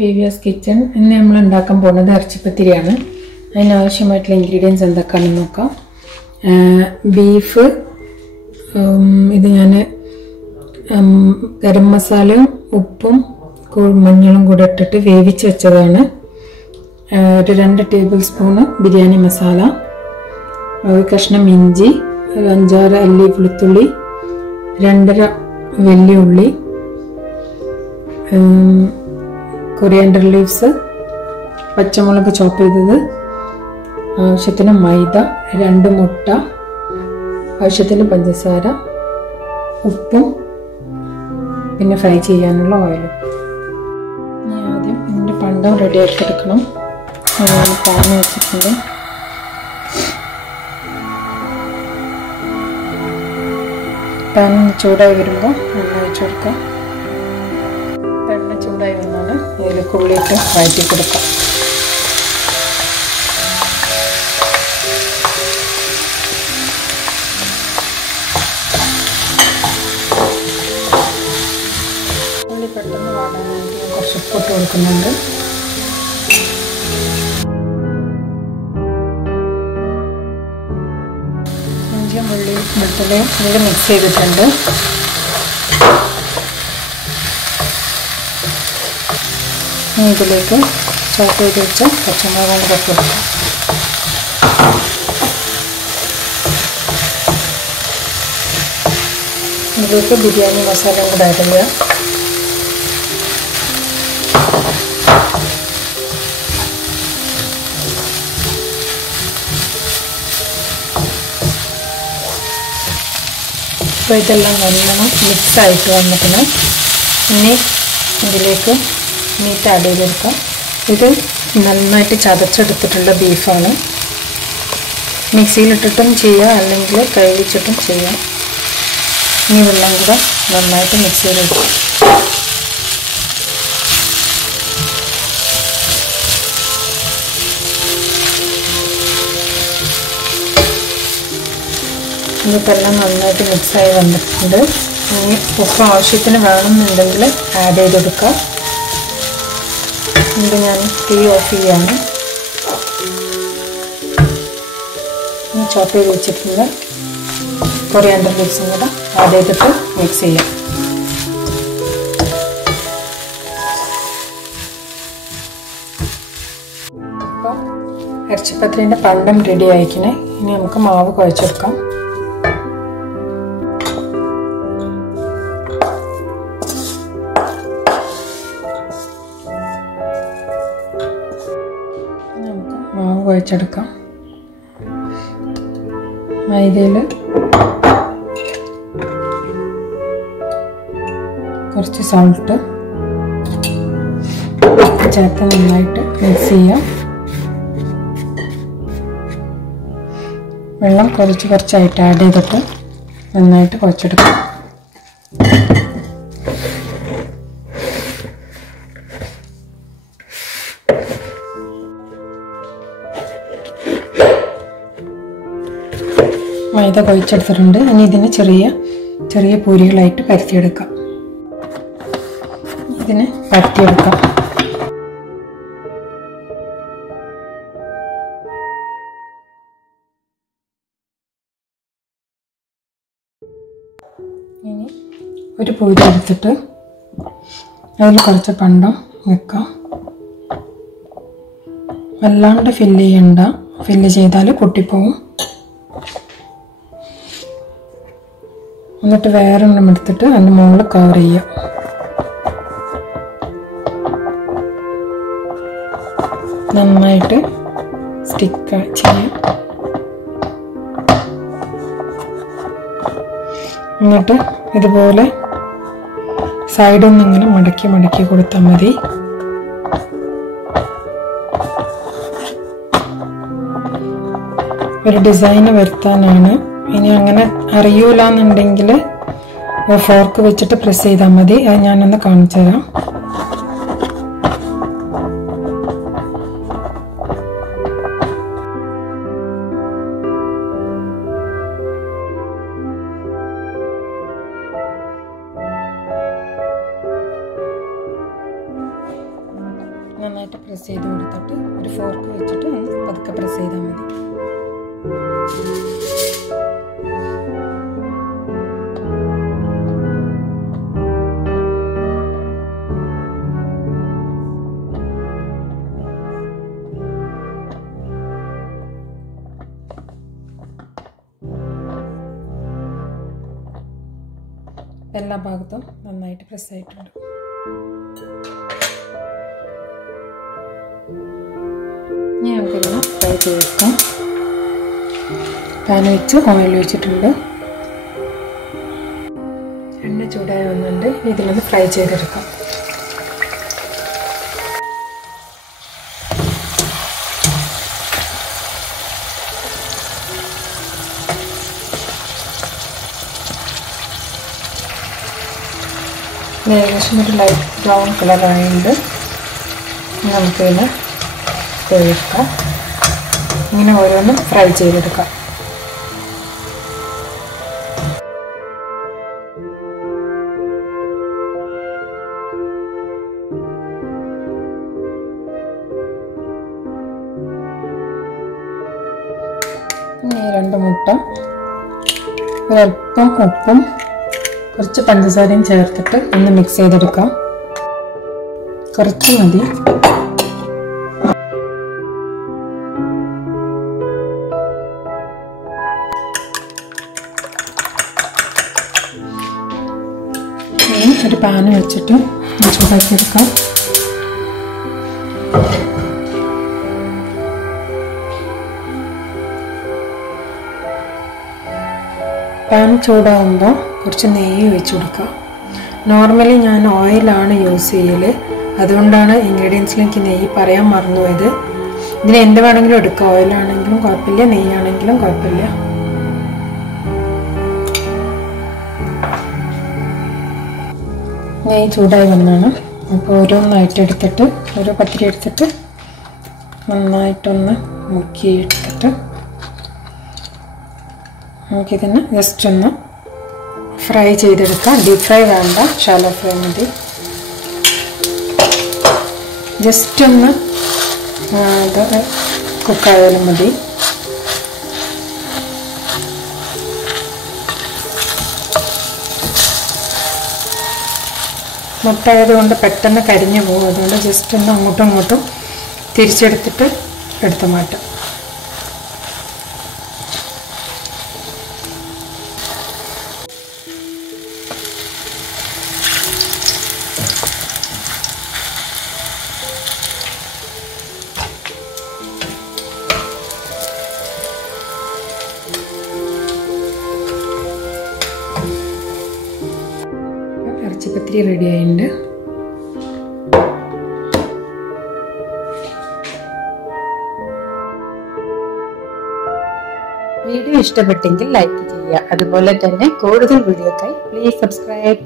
ഫേവിയാസ് kitchen. ഇന്ന് നമ്മൾ ഉണ്ടാക്കാൻ പോകുന്നത് ഇറച്ചിപ്പത്തിരിയാണ്. അതിനാവശ്യമായിട്ടുള്ള ഇൻഗ്രീഡിയൻസ് എന്തൊക്കെയാണെന്ന് നോക്കാം. ബീഫ്, ഇത് ഞാൻ ഗരം മസാലയും ഉപ്പും മഞ്ഞളും കൂടെ ഇട്ടിട്ട് വേവിച്ച് വെച്ചതാണ്. ഒരു 2 ടേബിൾ സ്പൂണ് ബിരിയാണി മസാല, ഒരു കഷ്ണം ഇഞ്ചി, ഒരു 5-6 അല്ലി വെളുത്തുള്ളി, 2.5 വലിയ ഉള്ളി, കൊറിയാൻഡർ ലീവ്സ്, പച്ചമുളക് ചോപ്പ് ചെയ്തത്, ആവശ്യത്തിന് മൈദ, 2 മുട്ട, ആവശ്യത്തിന് പഞ്ചസാര, ഉപ്പും പിന്നെ ഫ്രൈ ചെയ്യാനുള്ള ഓയിലും. ഇനി ആദ്യം ഇതിൻ്റെ പണ്ടം റെഡിയാക്കി എടുക്കണം. പാൻ വെച്ചിട്ടുണ്ട്. പാൻ ചൂടായി വരുമ്പോൾ എണ്ണ ഒഴിച്ചു കൊടുക്കാം. എണ്ണ ചൂടായി വന്നാൽ അതിലേക്ക് ഉള്ളിയിട്ട് വഴറ്റി കൊടുക്കാം. ഉള്ളി പെട്ടെന്ന് വാടാൻ വേണ്ടി കുറച്ച് ഉപ്പിട്ട് കൊടുക്കുന്നുണ്ട്. ഇഞ്ചിയും ഉള്ളിയും വെളുത്തുള്ളിയും ഇത് മിക്സ് ചെയ്തിട്ടുണ്ട്. ഇതിലേക്ക് ചോപ്പ് ചെയ്ത് വെച്ച് പച്ചമുളക് കൂടെ കൊടുക്കാം. ഇതിലേക്ക് ബിരിയാണി മസാലയും കൂടെ ആഡ് ചെയ്യുക. അപ്പോൾ ഇതെല്ലാം നല്ലോണം മിക്സായിട്ട് വന്നിട്ട് ഇനി ഇതിലേക്ക് മീറ്റ് ആഡ് ചെയ്തെടുക്കാം. ഇത് നന്നായിട്ട് ചതച്ചെടുത്തിട്ടുള്ള ബീഫാണ്. മിക്സിയിലിട്ടിട്ടും ചെയ്യാം, അല്ലെങ്കിൽ കൈ വെച്ചിട്ടും ചെയ്യാം. ഇനി വെള്ളം കൂടെ നന്നായിട്ട് മിക്സ് ചെയ്തെടുക്കാം. ഇതിപ്പോൾ എല്ലാം നന്നായിട്ട് മിക്സായി വന്നിട്ടുണ്ട്. ഇനി ഉപ്പ് ആവശ്യത്തിന് വേണമെന്നുണ്ടെങ്കിൽ ആഡ് ചെയ്ത് കൊടുക്കാം. ഇത് ഞാൻ തീ ഓഫ് ചെയ്യാണ്. ചോപ്പ് ചെയ്ത് വെച്ചിട്ടുള്ള കൊറിയാൻഡർ ലീവ്സും കൂടെ ആഡ് ചെയ്തിട്ട് മിക്സ് ചെയ്യാം. അപ്പോൾ ഇറച്ചിപ്പത്തിരിൻ്റെ പണ്ടം റെഡി ആയിക്കണേ. ഇനി നമുക്ക് മാവ് കുഴച്ചെടുക്കാം. മാവ് കുഴച്ചെടുക്കാം. മൈദയിൽ കുറച്ച് സോൾട്ട് ചേർത്ത് നന്നായിട്ട് മിക്സ് ചെയ്യാം. വെള്ളം കുറച്ചായിട്ട് ആഡ് ചെയ്തിട്ട് നന്നായിട്ട് കുഴച്ചെടുക്കാം. മൈദ കുഴച്ചെടുത്തിട്ടുണ്ട്. ഇനി ഇതിനെ ചെറിയ പൂരികളായിട്ട് പരത്തിയെടുക്കാം. ഇതിനെ പരത്തിയെടുക്കാം. ഇനി ഒരു പൂരി എടുത്തിട്ട് അതിൽ കുറച്ച് പണ്ടം വെക്കാം. വല്ലാണ്ട് ഫില്ല് ചെയ്യണ്ട, ഫില്ല് ചെയ്താൽ പൊട്ടിപ്പോവും. എന്നിട്ട് വേറൊരെണ്ണം എടുത്തിട്ട് അതിൻ്റെ മുകളിൽ കവർ ചെയ്യാം. നന്നായിട്ട് സ്റ്റിക്ക് ചെയ്യാം. എന്നിട്ട് ഇതുപോലെ സൈഡിൽ നിന്ന് ഇങ്ങനെ മടക്കി കൊടുത്താൽ മതി. ഒരു ഡിസൈന് വരുത്താനാണ്. ഇനി അങ്ങനെ അറിയൂല എന്നുണ്ടെങ്കിൽ ഫോർക്ക് വെച്ചിട്ട് പ്രസ് ചെയ്താൽ മതി. അത് ഞാനൊന്ന് കാണിച്ചു തരാം. നന്നായിട്ട് പ്രസ് ചെയ്ത് കൊടുത്തിട്ട് ഒരു ഫോർക്ക് വെച്ചിട്ട് ഒന്ന് പതുക്കെ പ്രസ് ചെയ്താൽ മതി. എല്ലാ ഭാഗത്തും നന്നായിട്ട് പ്രസ് ആയിട്ടുണ്ട്. ഇനി നമുക്കിതിനെ ഫ്രൈ ചെയ്തെടുക്കാം. പാൻ വെച്ച് ഓയിൽ ഒഴിച്ചിട്ടുണ്ട്. എണ്ണ ചൂടായി വന്നിട്ടുണ്ട്. ഇതിലൊന്ന് ഫ്രൈ ചെയ്തെടുക്കാം. ഏകദേശം ഒരു ലൈറ്റ് ബ്രൗൺ കളറായുണ്ട്. നമുക്കിതിനെ എടുക്കാം. ഇങ്ങനെ ഓരോന്നും ഫ്രൈ ചെയ്തെടുക്കാം. ഇനി 2 മുട്ട, ഒരല്പം ഉപ്പും കുറച്ച് പഞ്ചസാരയും ചേർത്തിട്ട് ഒന്ന് മിക്സ് ചെയ്തെടുക്കാം. കുറച്ച് മതി. ഒരു പാൻ വെച്ചിട്ട് ചൂടാക്കി എടുക്കാം. പാൻ ചൂടാകുമ്പോൾ കുറച്ച് നെയ്യ് ഒഴിച്ചു കൊടുക്കുക. നോർമലി ഞാൻ ഓയിലാണ് യൂസ് ചെയ്യൽ, അതുകൊണ്ടാണ് ഇൻഗ്രീഡിയൻസിലേക്ക് നെയ്യ് പറയാൻ മറന്നുപോയത്. ഇതിന് എന്ത് വേണമെങ്കിലും എടുക്കാം, ഓയിലാണെങ്കിലും കുഴപ്പമില്ല, നെയ്യാണെങ്കിലും കുഴപ്പമില്ല. നെയ്യ് ചൂടായി വന്നാണ്. അപ്പോൾ ഓരോന്നായിട്ട് എടുത്തിട്ട് ഓരോ പത്തിരി എടുത്തിട്ട് നന്നായിട്ടൊന്ന് മുക്കിയെടുത്തിട്ട് നമുക്കിതിന് ജസ്റ്റ് ഒന്ന് ഫ്രൈ ചെയ്തെടുക്കാം. ഡീപ് ഫ്രൈ വേണ്ട, ഷാലോ ഫ്രൈ മതി. ജസ്റ്റ് ഒന്ന് കുക്കായാലും മതി. മുട്ട ആയതുകൊണ്ട് പെട്ടെന്ന് കരിഞ്ഞു പോകും. അതുകൊണ്ട് ജസ്റ്റ് ഒന്ന് അങ്ങോട്ടും ഇങ്ങോട്ടും തിരിച്ചെടുത്തിട്ട് എടുത്ത് മാറ്റാം. ഇറച്ചിപ്പത്തിരി റെഡി ആയിട്ടുണ്ട്. വീഡിയോ ഇഷ്ടപ്പെട്ടെങ്കിൽ ലൈക്ക് ചെയ്യുക. അതുപോലെ തന്നെ കൂടുതൽ വീഡിയോക്കായി പ്ലീസ് സബ്സ്ക്രൈബ്.